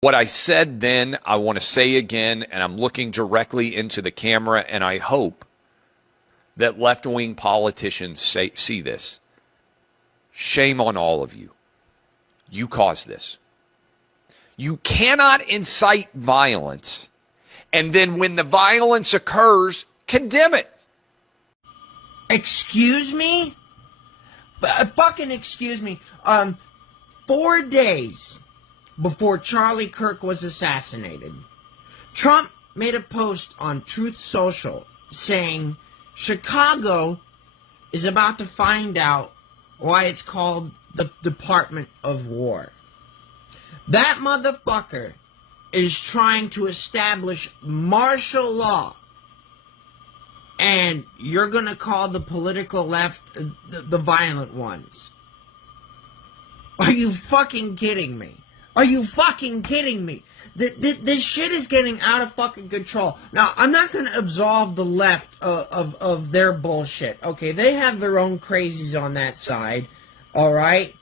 What I said then, I want to say again, and I'm looking directly into the camera, and I hope that left-wing politicians see this. Shame on all of you. You caused this. You cannot incite violence, and then when the violence occurs, condemn it. Excuse me? Fucking excuse me. 4 days before Charlie Kirk was assassinated, Trump made a post on Truth Social saying Chicago is about to find out why it's called the Department of War. That motherfucker is trying to establish martial law, and you're gonna call the political left the violent ones. Are you fucking kidding me? Are you fucking kidding me? This shit is getting out of fucking control. Now, I'm not going to absolve the left of their bullshit. Okay, they have their own crazies on that side. All right?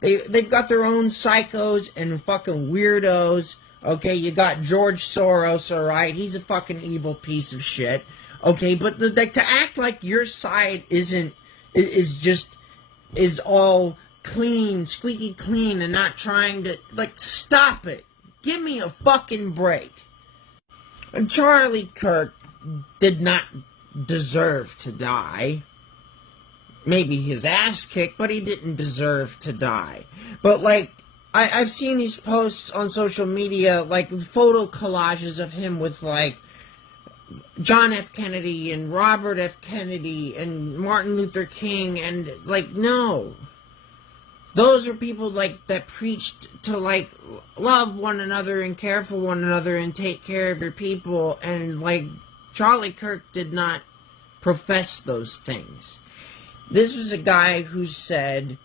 They've got their own psychos and fucking weirdos. Okay, you got George Soros, all right? He's a fucking evil piece of shit. Okay, but to act like your side is all clean, squeaky clean, and not trying to, stop it. Give me a fucking break. And Charlie Kirk did not deserve to die. Maybe his ass kicked, but he didn't deserve to die. But, I've seen these posts on social media, photo collages of him with, John F. Kennedy and Robert F. Kennedy and Martin Luther King, and, no. Those are people, that preached to, love one another and care for one another and take care of your people. And, Charlie Kirk did not profess those things. This was a guy who said,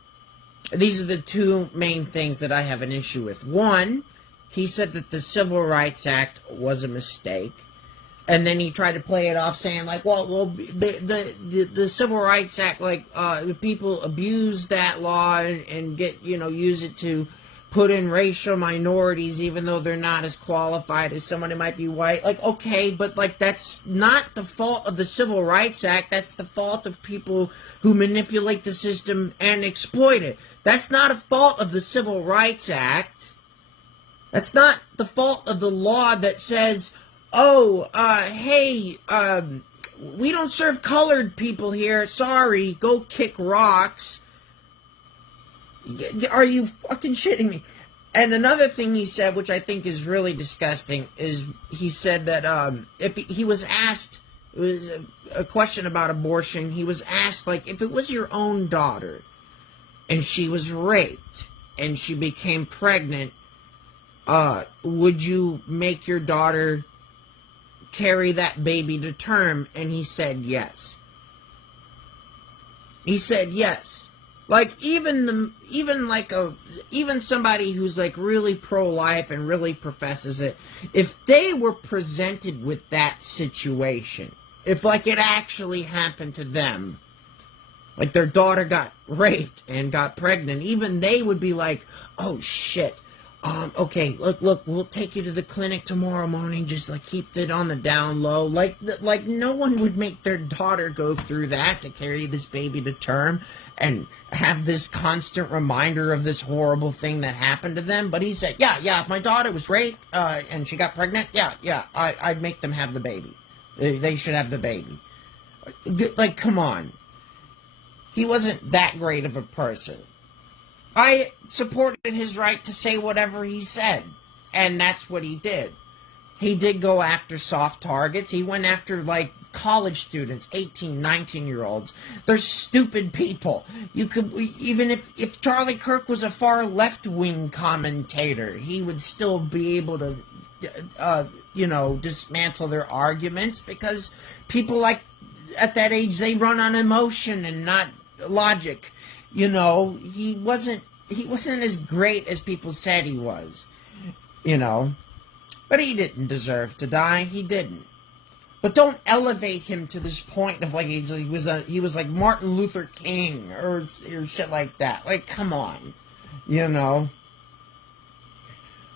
these are the two main things that I have an issue with. One, he said that the Civil Rights Act was a mistake. And then he tried to play it off saying, the Civil Rights Act, people abuse that law and get, use it to put in racial minorities even though they're not as qualified as someone who might be white. Okay, but, that's not the fault of the Civil Rights Act. That's the fault of people who manipulate the system and exploit it. That's not a fault of the Civil Rights Act. That's not the fault of the law that says, we don't serve colored people here. Sorry, go kick rocks. Are you fucking shitting me? And another thing he said, which I think is really disgusting, is he said that if he was asked, it was a question about abortion, he was asked, if it was your own daughter and she was raped and she became pregnant, would you make your daughter carry that baby to term? And he said yes. He said yes. Even somebody who's really pro-life and really professes it, if they were presented with that situation, if it actually happened to them, their daughter got raped and got pregnant, even they would be oh shit. Okay, look, we'll take you to the clinic tomorrow morning, just, keep it on the down low. No one would make their daughter go through that to carry this baby to term and have this constant reminder of this horrible thing that happened to them. But he said, yeah, if my daughter was raped, and she got pregnant, I'd make them have the baby. They should have the baby. Come on. He wasn't that great of a person. I supported his right to say whatever he said, and that's what he did. He did go after soft targets. He went after, college students, 18, 19-year-olds. They're stupid people. You could, even if Charlie Kirk was a far left-wing commentator, he would still be able to, dismantle their arguments, because people at that age, they run on emotion and not logic. He wasn't as great as people said he was, But he didn't deserve to die. He didn't. But don't elevate him to this point of he was like Martin Luther King or shit like that. Come on,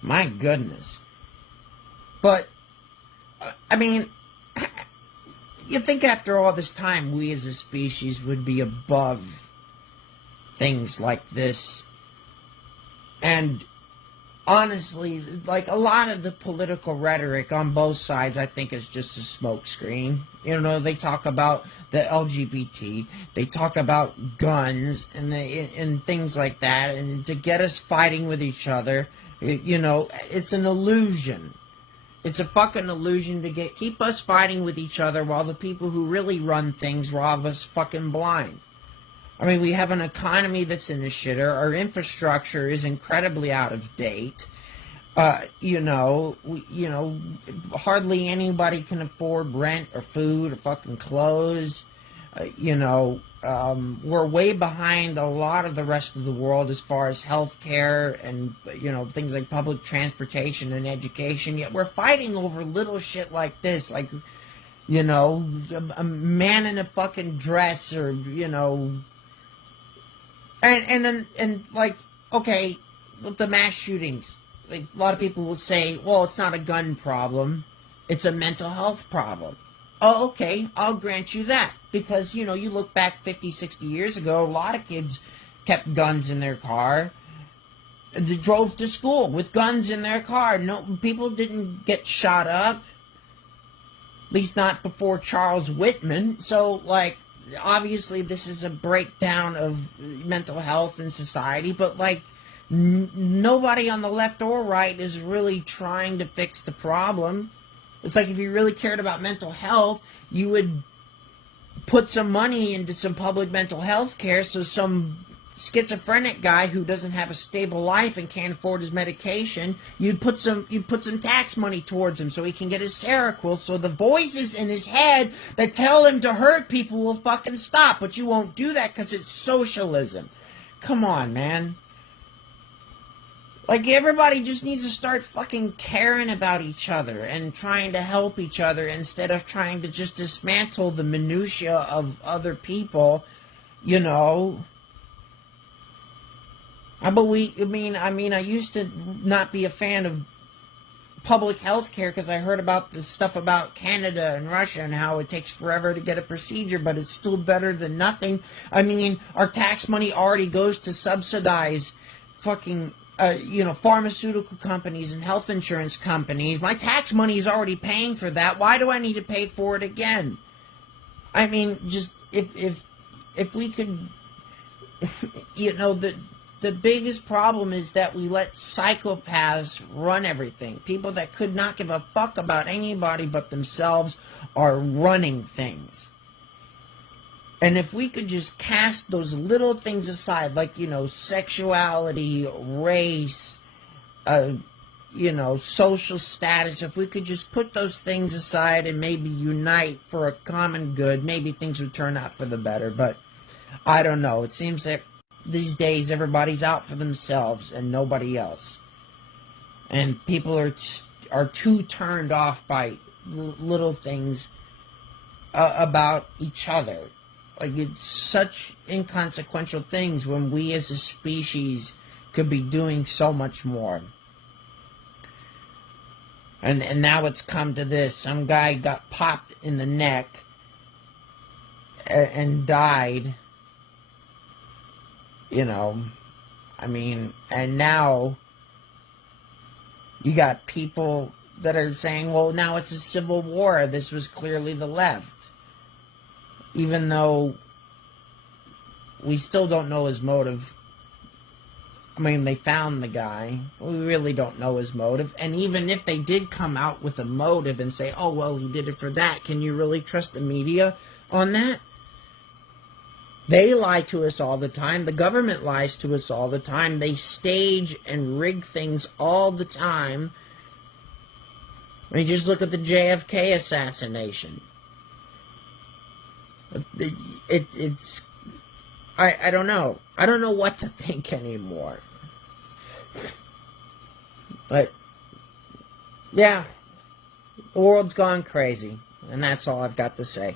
My goodness. But, I mean, you think after all this time, we as a species would be above things like this. And honestly, like, a lot of the political rhetoric on both sides, I think, is just a smokescreen. You know, they talk about the LGBT, they talk about guns, and things like that, and to get us fighting with each other. You know, it's an illusion. It's a fucking illusion to keep us fighting with each other while the people who really run things rob us fucking blind. I mean, we have an economy that's in the shitter. Our infrastructure is incredibly out of date. Hardly anybody can afford rent or food or fucking clothes. We're way behind a lot of the rest of the world as far as healthcare and, things like public transportation and education. Yet we're fighting over little shit like this, like, a man in a fucking dress or, And like, okay, with the mass shootings, like, a lot of people will say, well, it's not a gun problem, it's a mental health problem. Oh, okay, I'll grant you that. Because, you look back 50, 60 years ago, a lot of kids kept guns in their car. They drove to school with guns in their car. No, people didn't get shot up. At least not before Charles Whitman. So, like, obviously this is a breakdown of mental health in society, but, like, nobody on the left or right is really trying to fix the problem. It's like if you really cared about mental health, you would put some money into some public mental health care so some schizophrenic guy who doesn't have a stable life and can't afford his medication, you'd put some tax money towards him so he can get his Seroquel, so the voices in his head that tell him to hurt people will fucking stop. But you won't do that because it's socialism. Come on, man. Like, everybody just needs to start fucking caring about each other and trying to help each other instead of trying to just dismantle the minutia of other people, I used to not be a fan of public health care because I heard about the stuff about Canada and Russia and how it takes forever to get a procedure, but it's still better than nothing. I mean, our tax money already goes to subsidize fucking pharmaceutical companies and health insurance companies. My tax money is already paying for that. Why do I need to pay for it again? I mean, just if we could, the biggest problem is that we let psychopaths run everything. People that could not give a fuck about anybody but themselves are running things. And if we could just cast those little things aside, like, sexuality, race, social status, if we could just put those things aside and maybe unite for a common good, maybe things would turn out for the better. But I don't know. It seems that these days everybody's out for themselves and nobody else. And people are too turned off by little things about each other. Like, it's such inconsequential things when we as a species could be doing so much more. And now it's come to this. Some guy got popped in the neck and died. And now you got people that are saying, well, now it's a civil war. This was clearly the left. Even though we still don't know his motive. I mean, they found the guy. We really don't know his motive. And even if they did come out with a motive and say, oh, well, he did it for that, can you really trust the media on that? They lie to us all the time. The government lies to us all the time. They stage and rig things all the time. I mean, just look at the JFK assassination. I don't know. I don't know what to think anymore. But, yeah, the world's gone crazy, and that's all I've got to say.